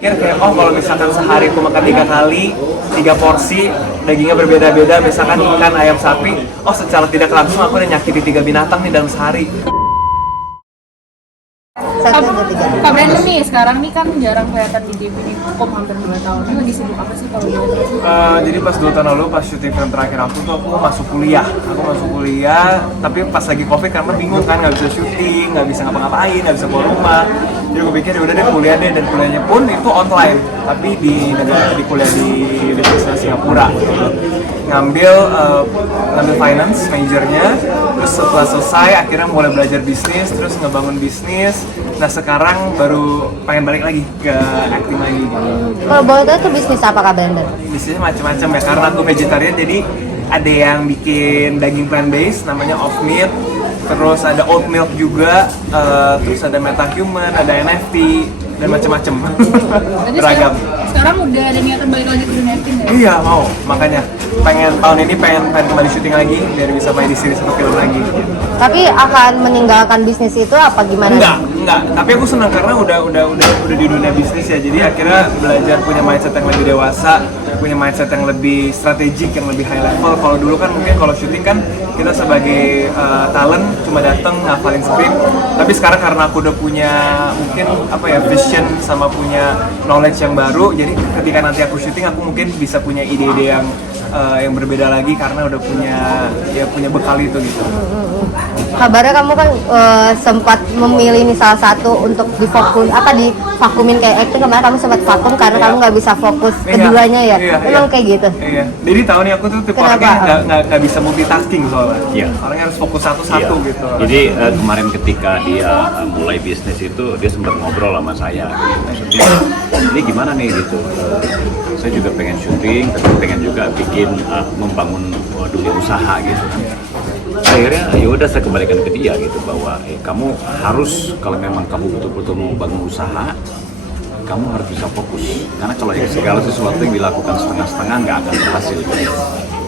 Kayak kalau misalkan sehari aku makan 3 kali 3 porsi dagingnya berbeda-beda, misalkan ikan, ayam, sapi, secara tidak langsung aku udah nyakiti 3 binatang nih dalam sehari. Kak Brandon nih, sekarang nih kan jarang kelihatan di Gemini Hukum hampir 2 tahun. Ini lagi sibuk apa sih kalau gitu? Jadi pas 2 tahun lalu, pas syuting film terakhir aku tuh aku masuk kuliah. Tapi pas lagi covid karena bingung kan, nggak bisa syuting, nggak bisa ngapa-ngapain, nggak bisa keluar rumah. Jadi aku pikir udah deh kuliah deh, dan kuliahnya pun itu online. Tapi di kuliah di Universitas Singapura gitu. Ngambil finance majornya, terus setelah selesai akhirnya mulai belajar bisnis, terus ngebangun bisnis. Nah sekarang baru pengen balik lagi ke acting lagi gitu. Kalau boleh tahu tuh bisnis apa Kak Brandon? Bisnisnya macam-macam ya, karena aku vegetarian jadi ada yang bikin daging plant based namanya off meat, terus ada oat milk juga, terus ada metahuman, ada NFT dan macam-macam. Beragam. Sekarang udah ada niatan balik lagi ke dunia acting ya? Iya mau, makanya tahun ini pengen kembali syuting lagi biar bisa main di series atau film lagi. Tapi akan meninggalkan bisnis itu apa gimana? Enggak. Tapi aku senang karena udah di dunia bisnis ya. Jadi akhirnya belajar punya mindset yang lebih dewasa, punya mindset yang lebih strategik, yang lebih high level. Kalau dulu kan mungkin kalau syuting kan kita sebagai talent cuma datang ngafalin skrip. Tapi sekarang karena aku udah punya mungkin vision sama punya knowledge yang baru. Jadi ketika nanti aku syuting aku mungkin bisa punya ide-ide yang berbeda lagi karena udah punya bekal itu gitu. Kabarnya kamu kan sempat memilih nih salah satu untuk divakumin kayak acting, kemarin kamu sempat vakum karena kamu nggak bisa fokus keduanya ya. Memang kayak gitu. Iya. Jadi tahun ini aku tuh tipe orangnya nggak bisa multitasking soalnya. Iya. Orangnya harus fokus satu-satu gitu. Jadi kemarin ketika dia mulai bisnis itu dia sempat ngobrol sama saya. Maksudnya ini gimana nih gitu. Saya juga pengen syuting, tapi pengen juga membangun dunia usaha gitu kan. Akhirnya ya udah saya kembalikan ke dia gitu bahwa kamu harus, kalau memang kamu betul-betul mau bangun usaha, kamu harus bisa fokus, karena kalau segala sesuatu yang dilakukan setengah-setengah nggak akan berhasil gitu.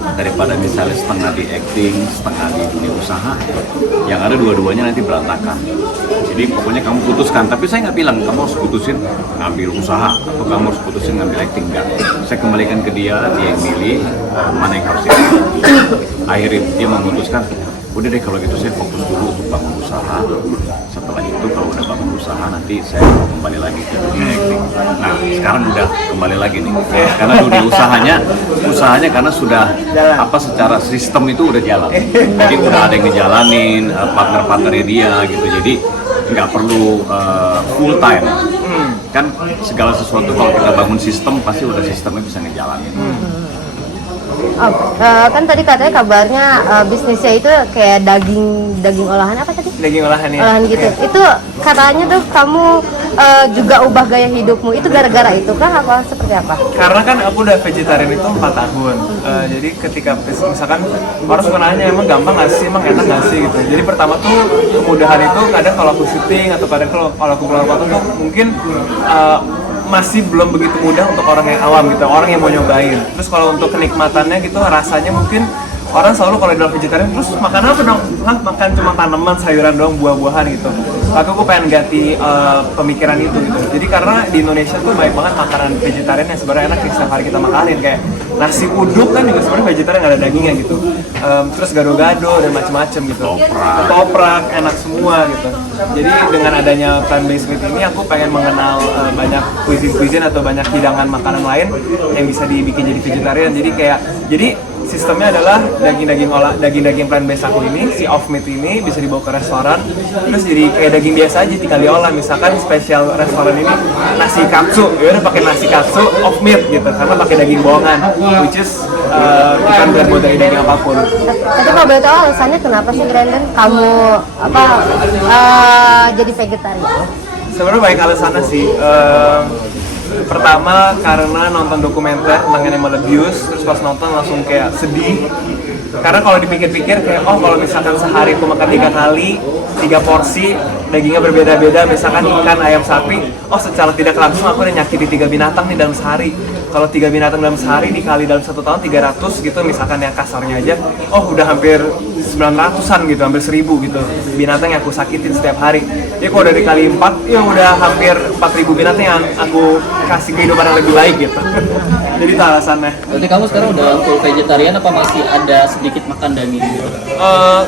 Daripada misalnya setengah di acting, setengah di dunia usaha, yang ada dua-duanya nanti berantakan. Jadi pokoknya kamu putuskan, tapi saya nggak bilang kamu harus putusin ngambil usaha atau kamu harus putusin ngambil acting, enggak. Saya kembalikan ke dia yang milih mana yang harus dia. Akhirnya dia memutuskan, udah deh kalau gitu saya fokus dulu untuk bangun usaha. Setelah itu kalau udah bangun usaha nanti saya mau kembali lagi ke dunia acting. Nah sekarang udah kembali lagi nih, karena dunia usahanya karena sudah secara sistem itu udah jalan. Jadi udah ada yang ngejalanin, partner-partnernya dia gitu. Jadi nggak perlu full time. Kan segala sesuatu kalau kita bangun sistem pasti udah sistemnya bisa ngejalanin. Kan tadi katanya kabarnya bisnisnya itu kayak daging olahan apa tadi? Daging olahan ya. Olahan gitu. Yeah. Itu katanya tuh kamu juga ubah gaya hidupmu. Itu gara-gara itu kah apa seperti apa? Karena kan aku udah vegetarian itu 4 tahun. Jadi ketika misalkan orang suka nanya emang gampang nggak sih, emang enak nggak sih gitu. Jadi pertama tuh kemudahan itu kadang kalau aku syuting atau kadang kalau aku keluar kota tuh mungkin masih belum begitu mudah untuk orang yang awam gitu, orang yang mau nyobain. Terus kalau untuk kenikmatannya gitu, rasanya mungkin orang selalu kalau di dalam vegetarian terus makan apa dong? Makan cuma tanaman, sayuran doang, buah-buahan gitu. Aku pengen ganti pemikiran itu gitu. Jadi karena di Indonesia tuh banyak banget makanan vegetarian yang sebenarnya enak yang setiap hari kita makanin, kayak nasi uduk kan juga sebenarnya vegetarian, nggak ada dagingnya gitu. Terus gado-gado dan macam-macam gitu. Toprak enak semua gitu. Jadi dengan adanya plant based meat ini aku pengen mengenal banyak cuisine atau banyak hidangan makanan lain yang bisa dibikin jadi vegetarian. Jadi sistemnya adalah daging plant based aku ini, si off meat ini bisa dibawa ke restoran, terus jadi kayak daging biasa aja tinggal diolah. Misalkan spesial restoran ini nasi katsu, ya udah pakai nasi katsu off meat gitu, karena pakai daging bohongan, which is bukan buat daging apapun. Tapi kalau boleh tahu alasannya kenapa sih Brandon kamu jadi vegetarian? Sebenarnya banyak alasannya sih. Pertama karena nonton dokumenter tentang animal abuse, terus pas nonton langsung kayak sedih, Karena kalau dipikir-pikir kayak kalau misalkan sehari aku makan 3 kali 3 porsi dagingnya berbeda-beda, misalkan ikan, ayam, sapi, secara tidak langsung aku udah nyakiti 3 binatang nih dalam sehari. Kalau 3 binatang dalam sehari dikali dalam 1 tahun 300 gitu, misalkan yang kasarnya aja, udah hampir 900-an gitu, hampir 1000 gitu binatang yang aku sakitin setiap hari. Ya kalau udah dikali 4, ya udah hampir 4000 binatang yang aku kasih kehidupan yang lebih baik gitu. Jadi itu alasannya. Berarti kamu sekarang udah full vegetarian apa masih ada sedikit makan daging?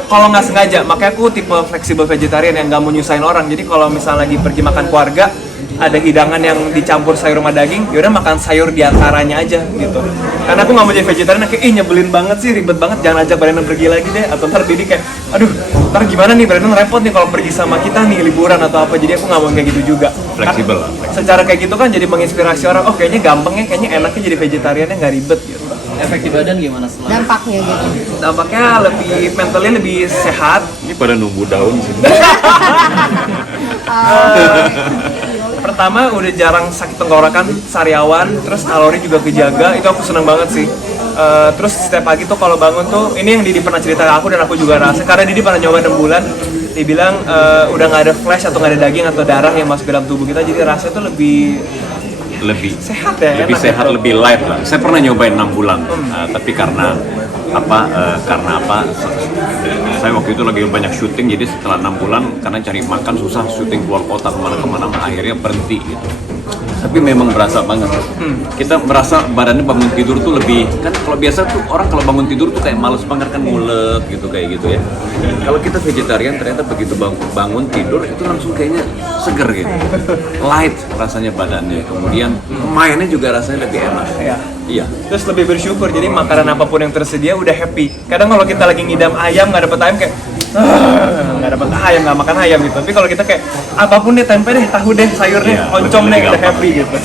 Kalau nggak sengaja, makanya aku tipe fleksibel vegetarian yang nggak mau nyusahin orang. Jadi kalau misalnya lagi pergi makan keluarga, ada hidangan yang dicampur sayur sama daging, yaudah makan sayur diantaranya aja gitu. Karena aku nggak mau jadi vegetarian, kayak nyebelin banget sih, ribet banget, jangan ajak Brandon pergi lagi deh. Atau ntar Didi kayak, aduh, ntar gimana nih Brandon repot nih kalau pergi sama kita nih liburan atau apa. Jadi aku nggak mau kayak gitu juga. Fleksibel lah. Secara kayak gitu kan jadi menginspirasi orang, kayaknya gampang ya, kayaknya enaknya jadi vegetariannya nggak ribet gitu. Efek di badan gimana setelah? Dampaknya gitu. Dampaknya lebih, mentalnya lebih sehat. Ini pada numbu daun sih. Pertama udah jarang sakit tenggorokan, sariawan, terus kalori juga kejaga, itu aku seneng banget sih. Terus setiap pagi tuh kalau bangun tuh, ini yang Didi pernah cerita ke aku dan aku juga rasa, karena Didi pernah nyoba 6 bulan, dia bilang udah nggak ada flash atau nggak ada daging atau darah yang masuk ke dalam tubuh kita, jadi rasanya tuh lebih sehat ya, lebih enak sehat, gitu. lebih light lah. Saya pernah nyobain 6 bulan, tapi karena apa? Saya waktu itu lagi banyak syuting, jadi setelah 6 bulan karena cari makan susah, syuting keluar kota kemana-kemana, akhirnya berhenti gitu. Tapi memang berasa banget. Kita merasa badannya bangun tidur tuh lebih, kan kalau biasa tuh orang kalau bangun tidur tuh kayak males banget kan, mulet gitu kayak gitu ya. Kalau kita vegetarian ternyata begitu bangun tidur itu langsung kayaknya seger gitu, light rasanya badannya. Kemudian mainnya juga rasanya lebih enak. Iya. Terus lebih bersyukur, jadi makanan apapun yang tersedia udah happy. Kadang kalau kita lagi ngidam ayam nggak dapet ayam kayak nggak dapet ayam, nggak makan ayam gitu. Tapi kalau kita kayak apapun deh, tempe deh, tahu deh, sayur deh, Iya, oncom deh, lebih udah gampang. happy gitu.